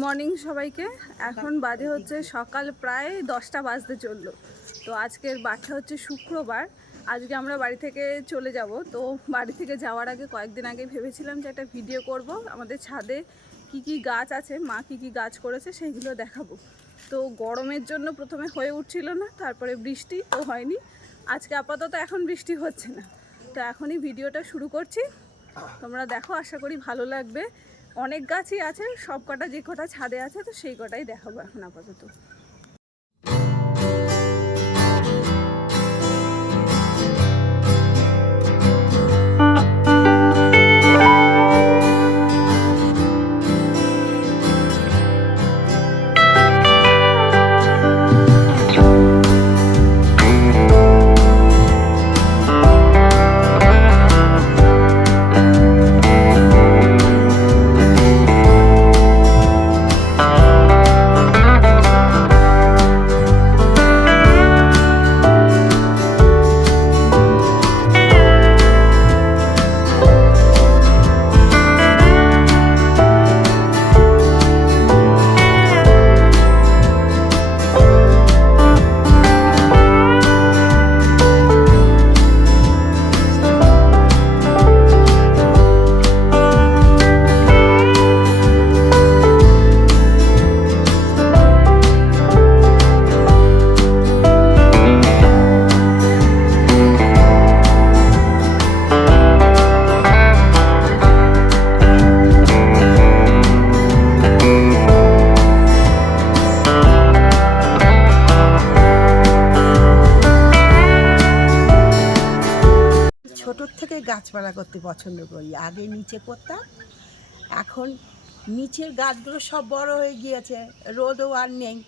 Morning সবাইকে। এখন বাজে হচ্ছে সকাল প্রায় 10টা বাজতে চললো। তো আজকের বারটা হচ্ছে শুক্রবার। আজকে আমরা বাড়ি থেকে চলে যাব। তো বাড়ি থেকে যাওয়ার আগে কয়েকদিন আগে ভেবেছিলাম যে একটা ভিডিও করব, আমাদের ছাদে কি কি গাছ আছে, মা কি কি গাছ করেছে সেইগুলো দেখাবো। তো গরমের জন্য প্রথমে হয়ে উঠছিল না, তারপরে বৃষ্টি তো হয়নি। আজকে আপাতত এখন বৃষ্টি হচ্ছে না, তো এখনই ভিডিওটা শুরু করছি। তোমরা দেখো, আশা করি ভালো লাগবে। অনেক গাছই আছে, সব কটা যে কটা ছাদে আছে তো সেই কটাই দেখাবো এখন আপাতত। ছোটোর থেকে গাছপালা করতে পছন্দ করি। আগে নিচে করতাম, এখন নিচের গাছগুলো সব বড় হয়ে গিয়েছে, রোদও আর নেই।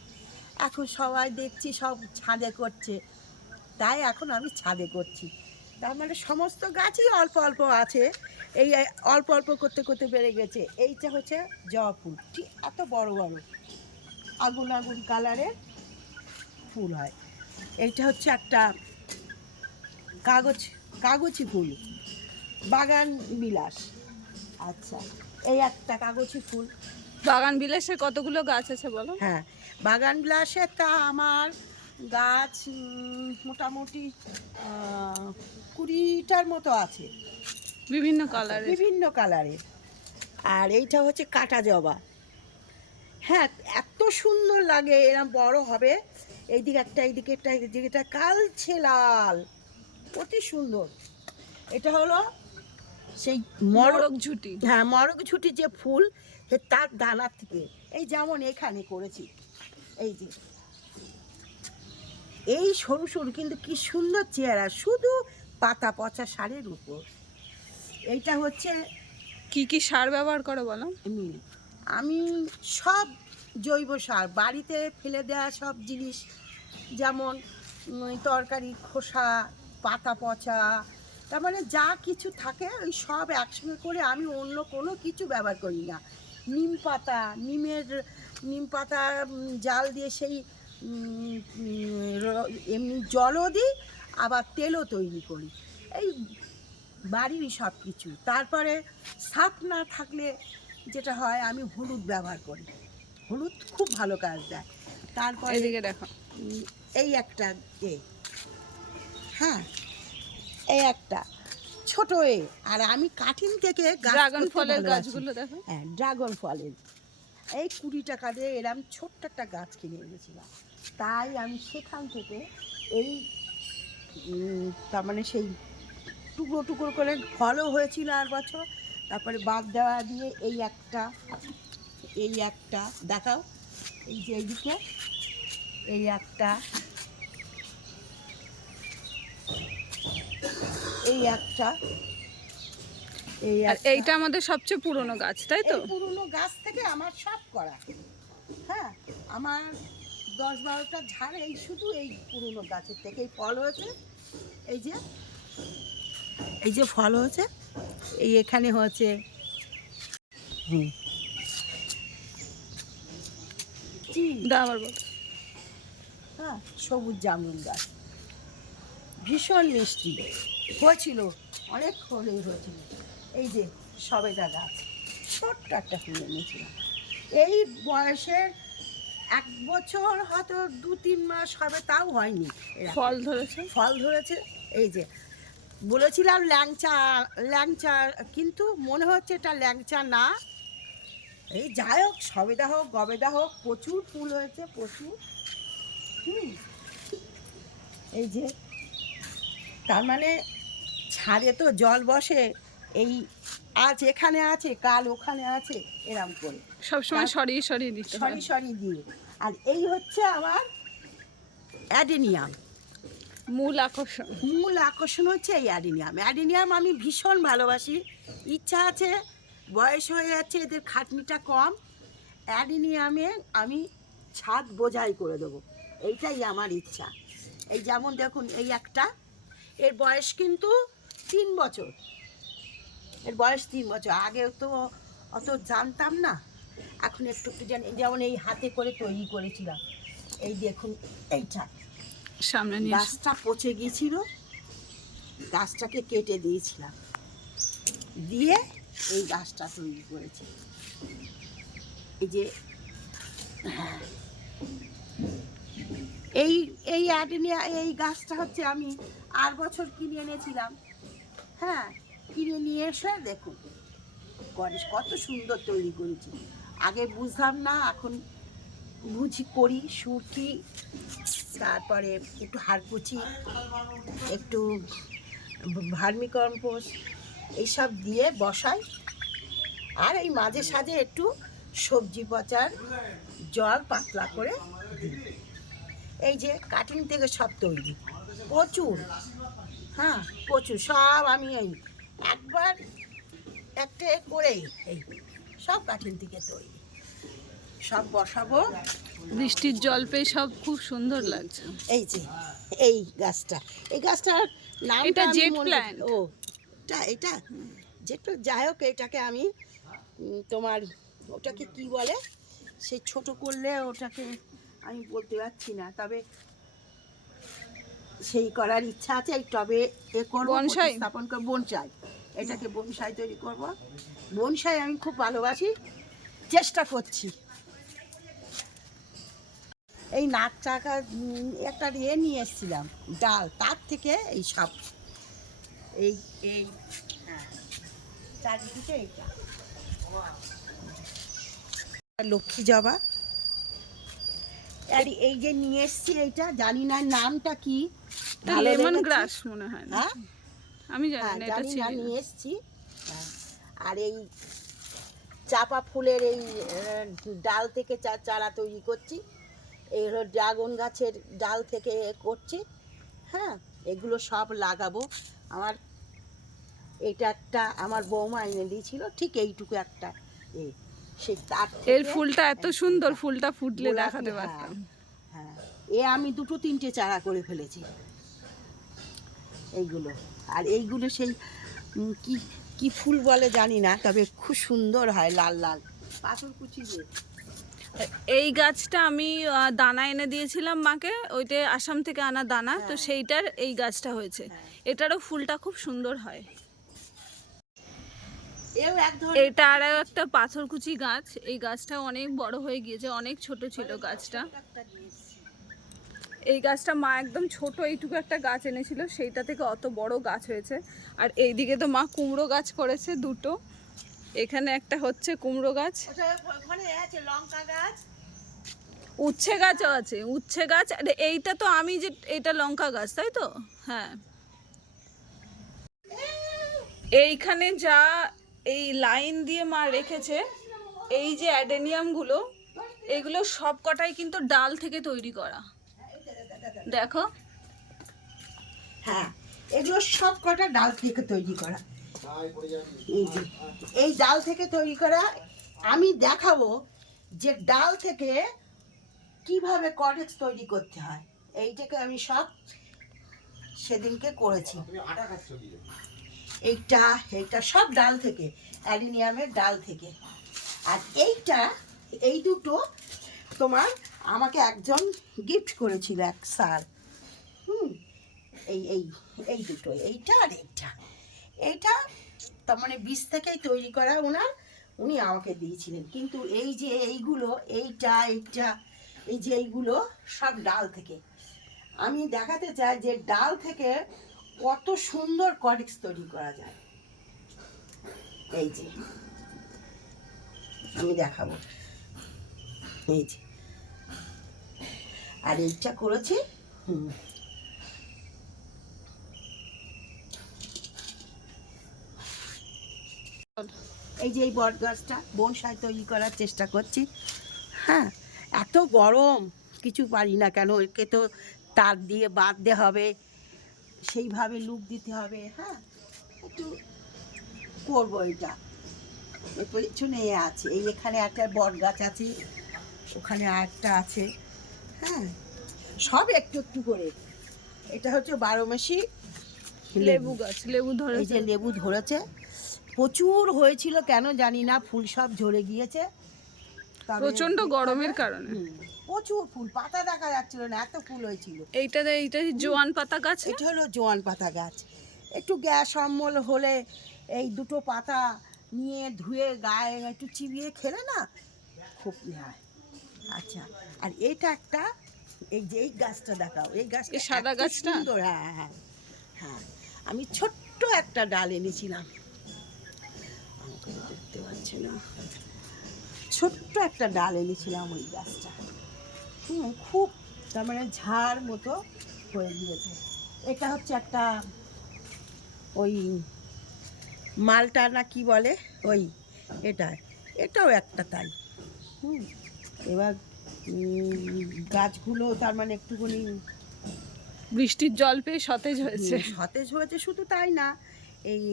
এখন সবাই দেখছি সব ছাদে করছে, তাই এখন আমি ছাদে করছি। তার মানে সমস্ত গাছই অল্প অল্প আছে, এই অল্প অল্প করতে করতে বেড়ে গেছে। এইটা হচ্ছে জবা ফুল, ঠিক এত বড় বড় আগুন আগুন কালারের ফুল হয়। এইটা হচ্ছে একটা কাগজি ফুল, বাগান বিলাস। আচ্ছা, এই একটা কাগজি ফুল। বাগান বিলাসের কতগুলো গাছ আছে বলো? হ্যাঁ, বাগান বিলাসের তা আমার গাছ মোটামুটি 20টার মতো আছে, বিভিন্ন কালারের। বিভিন্ন কালারের। আর এইটা হচ্ছে কাটা জবা। হ্যাঁ, এত সুন্দর লাগে, এরকম বড় হবে। এইদিকে একটা, এইদিকে একটা, এইদিকে একটা কালচে লাল, অতি সুন্দর। এটা হলো সেই মরক ঝুটি। হ্যাঁ, মরক ঝুটি যে ফুল, তার দানা থেকে এই যেমন এখানে করেছি, এই যে এই সরু সরু কিন্তু কি সুন্দর চেহারা, শুধু পাতা পচা সারের উপর। এইটা হচ্ছে কি কি সার ব্যবহার করো বলো? আমি সব জৈব সার, বাড়িতে ফেলে দেওয়া সব জিনিস, যেমন তরকারি খোসা, পাতা পচা, তার মানে যা কিছু থাকে ওই সব একসঙ্গে করে, আমি অন্য কোনো কিছু ব্যবহার করি না। নিম পাতা জাল দিয়ে সেই এমনি জলও দিই, আবার তেলও তৈরি করি, এই বাড়িরই সব কিছু। তারপরে সাপ না থাকলে যেটা হয়, আমি হলুদ ব্যবহার করি, হলুদ খুব ভালো কাজ দেয়। তারপরে এদিকে দেখো, এই একটা হ্যাঁ, এই একটা ছোট আর আমি কাটিং থেকে ড্রাগন ফলের গাছগুলো দেখো। হ্যাঁ, ড্রাগন ফলের এই 20 টাকা দিয়ে এরম ছোট্ট একটা গাছ কিনে এনেছিলাম। তাই আমি সেখান থেকে এই তার মানে সেই টুকরো টুকরো করে ফলও হয়েছিল আর বছর, তারপরে বাদ দেওয়া দিয়ে এই একটা দেখাও, এই যে এইদিকে এই একটা, এইটা আমাদের সবচেয়ে পুরনো গাছ, তাই তো? পুরনো গাছ থেকে আমার সব করা। হ্যাঁ, আমার 10-12টা ঝাড় এই শুধু এই পুরনো গাছের থেকেই ফল হয়েছে। এই যে ফল হয়েছে, এই এখানে হয়েছে হ্যাঁ, সবুজ জামরুল গাছ, ভীষণ মিষ্টি হয়েছিল, অনেক ফলে হয়েছিল। এই যে সবেদা গাছ, ছোট্ট একটা ফুল এনেছিলাম, এই বয়সের 1 বছর হয়তো 2-3 মাস হবে, তাও হয়নি। এরকম ফল ধরেছে। ফল ধরেছে। এই যে বলেছিলাম ল্যাংচা ল্যাংচা, কিন্তু মনে হচ্ছে এটা ল্যাংচা না। এই যাই হোক, সবেদা হোক গবেদা হোক, প্রচুর ফুল হয়েছে, প্রচুর। এই যে তার মানে ছাদে তো জল বসে, এই আজ এখানে আছে কাল ওখানে আছে, এরম করে সবসময় সরিয়ে সরিয়ে দিতে হয়। সরি দিয়ে। আর এই হচ্ছে আমার অ্যাডেনিয়াম। মূল আকর্ষণ। মূল আকর্ষণ হচ্ছে এই অ্যাডেনিয়াম। অ্যাডেনিয়াম আমি ভীষণ ভালোবাসি। ইচ্ছা আছে, বয়স হয়ে যাচ্ছে, এদের খাটনিটা কম, অ্যাডেনিয়ামে আমি ছাদ বোঝাই করে দেবো, এইটাই আমার ইচ্ছা। এই যেমন দেখুন, এই একটা, এর বয়স কিন্তু 3 বছর। এর বয়স 3 বছর। আগে তো অত জানতাম না, এখন একটু একটু জানি। যেমন এই হাতে করে তৈরি করেছিলাম, এই দেখুন এইটা। সামনে নিয়ে এসো। গাছটা পচে গিয়েছিল, গাছটাকে কেটে দিয়েছিলাম, দিয়ে এই গাছটা তৈরি করেছি। এই যে হ্যাঁ, এই এই অ্যাডেনিয়া, এই গাছটা হচ্ছে আমি 8 বছর কিনে এনেছিলাম। হ্যাঁ, কিনে নিয়ে এসে দেখুন গণেশ কত সুন্দর তৈরি করেছি। আগে বুঝলাম না, এখন বুঝি, করি। সুরকি, তারপরে একটু হাড়কুচি, একটু ভার্মিকম্পোস্ট, এইসব দিয়ে বসাই। আর এই মাঝে সাঝে একটু সবজি পচার জল পাতলা করে দিই। এই যে কাটিং থেকে সব তৈরি, প্রচুর। হ্যাঁ, প্রচুর সব আমি এই একবার একটা করে এই সব কাটিং থেকে তৈরি, সব বসাবো। বৃষ্টির জল পেয়ে সব খুব সুন্দর লাগছে। এই যে এই গাছটা, এই গাছটার নাম এটা জেট প্ল্যান্ট। ও এটা যেটা, যাই হোক, এটাকে আমি তোমার ওটাকে কি বলে, সেই ছোট করলে ওটাকে আমি বলতে পারছি না, তবে সেই করার ইচ্ছা আছে। এই টবে এ করব, বনসাই? স্থাপন করব, বনসাই। এটাকে বনসাই তৈরি করব। বনসাই আমি খুব ভালোবাসি, চেষ্টা করছি। এই নাক চাকা একটা ইয়ে নিয়ে এসেছিলাম, ডাল, তার থেকে এই সব এই এই হ্যাঁ, চারিদিকে এইটা লক্ষ্মী জবা। আর এই যে নিয়ে এসছি, এইটা জানি না নামটা কি, ভালো লেমন লেগেছে। গ্রাস মনে হয় না। হ্যাঁ আমি জানি হ্যাঁ, না, এটা জানি না, চিনি না। নিয়ে এসছি। হ্যাঁ, আর এই চাপা ফুলের এই ডাল থেকে চারা তৈরি করছি। এই হলো ড্রাগন গাছের ডাল থেকে করছি। হ্যাঁ, এগুলো সব লাগাবো। আমার এটা একটা আমার বৌমা এনে দিয়েছিল, ঠিক এইটুকু একটা এ, সেই তার এর থেকে ফুলটা এত সুন্দর, ফুলটা ফুটলে গোলাপি, দেখাতে হ্যাঁ, পারতাম। হ্যাঁ, এ আমি 2-3টে চারা করে ফেলেছি এইগুলো। আর এইগুলো সেই কি কি ফুল বলে জানি না, তবে খুব সুন্দর হয়, লাল লাল পাথর কুচি দিয়ে। এই গাছটা আমি দানা এনে দিয়েছিলাম মাকে, ওইটা আসাম থেকে আনা দানা, তো হ্যাঁ। সেইটার এই গাছটা হয়েছে। হ্যাঁ। এটারও ফুলটা খুব সুন্দর হয়। এও এক ধরনের। এটা আর একটা পাথরকুচি গাছ, এই গাছটা অনেক বড় হয়ে গিয়েছে, অনেক ছোট ছিল গাছটা। এই গাছটা মা একদম ছোট এইটুকু একটা গাছ এনেছিল, সেইটা থেকে অত বড় গাছ হয়েছে। আর এইদিকে তো মা কুমড়ো গাছ করেছে 2টো, এখানে একটা হচ্ছে কুমড়ো গাছ, ওখানে আছে লঙ্কা গাছ, উচ্ছে গাছও আছে, উচ্ছে গাছ। আর এইটা তো আমি যে, এইটা লঙ্কা গাছ, তাই তো? হ্যাঁ। এইখানে যা এই লাইন দিয়ে মা রেখেছে, এই যে অ্যাডেনিয়ামগুলো, এগুলো সব কটাই কিন্তু ডাল থেকে তৈরি করা। দেখো, হ্যাঁ, এগুলো সব কটা ডাল থেকে তৈরি করা। এই যে এই ডাল থেকে তৈরি করা। আমি দেখাবো যে ডাল থেকে কিভাবে কটেক্স তৈরি করতে হয়। এইটাকে আমি সব সেদিনকে করেছি। এইটা এইটা সব ডাল থেকে, অ্যালিনিয়ামের ডাল থেকে। আর এইটা, এই দুটো তোমার আমাকে একজন গিফট করেছিল, এক স্যার। এই এই এই দুটো, এইটা আর এইটা, এইটা তার মানে বীজ থেকেই তৈরি করা। উনি আমাকে দিয়েছিলেন। কিন্তু এই যে এইগুলো, এইটা এই যে এইগুলো সব ডাল থেকে। আমি দেখাতে চাই যে ডাল থেকে কত সুন্দর কটেক্স তৈরি করা যায়। এই যে আমি দেখাবো, এই যে, আর এইটা করেছি এই যে এই বট গাছটা বনসাই তৈরি করার চেষ্টা করছি। হ্যাঁ, এত গরম কিছু পারি না কেন, একে তো তার দিয়ে বাঁধতে হবে, সেইভাবে লুক দিতে হবে। হ্যাঁ, একটু করবো এটা। এর পেছনে আছে, এই এখানে একটা বট গাছ আছে, ওখানে আরেকটা আছে। হ্যাঁ, সব একটু একটু করে। এটা হচ্ছে 12 মাসি লেবু গাছ, লেবু এই ধরেছে। যে লেবু ধরেছে, প্রচুর হয়েছিল, কেন জানি না, ফুল সব ঝরে গিয়েছে। তবে প্রচন্ড দেখতে গরমের হবে। কারণে। প্রচুর ফুল, পাতা দেখা যাচ্ছিল না, এত ফুল হয়েছিল। এইটা জোয়ান পাতা গাছ না? এটা হলো জোয়ান পাতা গাছ। একটু গ্যাস অম্বল হলে এই দুটো পাতা নিয়ে ধুয়ে গায়ে একটু চিবিয়ে খেলে না খুব হয়। আচ্ছা, আর এইটা একটা, এই যে এই গাছটা দেখাও, এই গাছটা এই সাদা এত গাছটা? সুন্দর। হ্যাঁ হ্যাঁ হ্যাঁ, আমি ছোট্ট একটা ডাল এনেছিলাম, আমাকে দেখতে পাচ্ছি না, ছোট্ট একটা ডাল এনেছিলাম ওই গাছটা। খুব, তার মানে ঝাড় মতো হয়ে গিয়েছে। এটা হচ্ছে একটা ওই মালটা না কি বলে, ওই এটাও একটা তাই। এবার গাছগুলো তার মানে একটুখানি বৃষ্টির জল পেয়ে সতেজ হয়েছে। সতেজ হয়েছে। শুধু তাই না, এই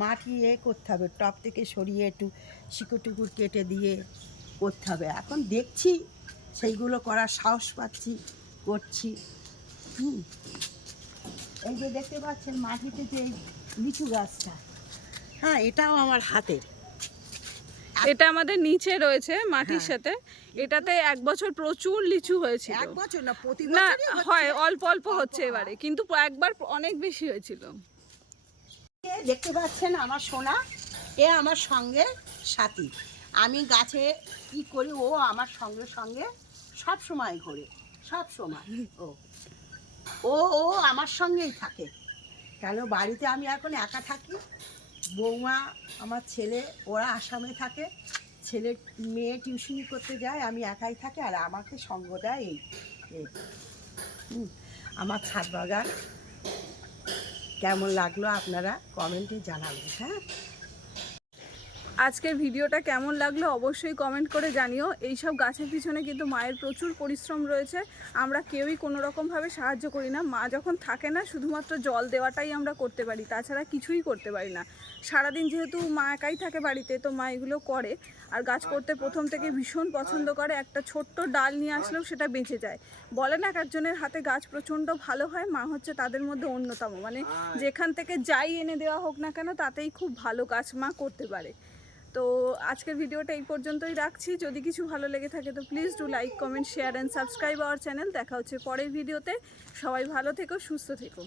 মাটি করতে হবে, টপ থেকে সরিয়ে একটু শিকড় টিকড় কেটে দিয়ে করতে হবে। এখন দেখছি সেইগুলো করার সাহস পাচ্ছি, করছি। এই যে দেখতে পাচ্ছেন মাটিতে যে লিচু গাছটা, হ্যাঁ, এটাও আমার হাতের। এটা আমাদের নিচে রয়েছে মাটির হ্যাঁ। সাথে। এটাতে এক বছর প্রচুর লিচু হয়েছিল। এক বছর না, প্রতি না, বছরই হচ্ছে। হয় অল্প অল্প হচ্ছে এবারে, কিন্তু একবার অনেক বেশি হয়েছিল। দেখতে পাচ্ছেন আমার সোনা, এ আমার সঙ্গে সাথী। আমি গাছে কি করি, ও আমার সঙ্গে সঙ্গে সব সময় ঘোরে, সব সময়। ও ও আমার সঙ্গেই থাকে। কেন, বাড়িতে আমি এখন একা থাকি, বৌমা, আমার ছেলে ওরা আসামে থাকে, ছেলে মেয়ে টিউশনি করতে যায়, আমি একাই থাকি, আর আমাকে সঙ্গ দেয় এই এই। আমার ছাদ বাগান কেমন লাগলো আপনারা কমেন্টে জানাবেন। হ্যাঁ, আজকের ভিডিওটা কেমন লাগলো অবশ্যই কমেন্ট করে জানিও। এইসব গাছের পিছনে কিন্তু মায়ের প্রচুর পরিশ্রম রয়েছে। আমরা কেউই কোনো রকমভাবে সাহায্য করি না। মা যখন থাকে না, শুধুমাত্র জল দেওয়াটাই আমরা করতে পারি, তাছাড়া কিছুই করতে পারি না। সারাদিন যেহেতু মা একাই থাকে বাড়িতে, তো মা এগুলো করে। আর গাছ করতে প্রথম থেকে ভীষণ পছন্দ করে। একটা ছোট্ট ডাল নিয়ে আসলেও সেটা বেঁচে যায়। বলে না, এক একজনের হাতে গাছ প্রচণ্ড ভালো হয়, মা হচ্ছে তাদের মধ্যে অন্যতম। মানে যেখান থেকে যাই এনে দেওয়া হোক না কেন, তাতেই খুব ভালো গাছ মা করতে পারে। তো আজকের ভিডিওটা এই পর্যন্তই রাখছি। যদি কিছু ভালো লেগে থাকে তো please do like, comment, share and subscribe our channel. দেখা হচ্ছে পরের ভিডিওতে। সবাই ভালো থেকো, সুস্থ থেকো।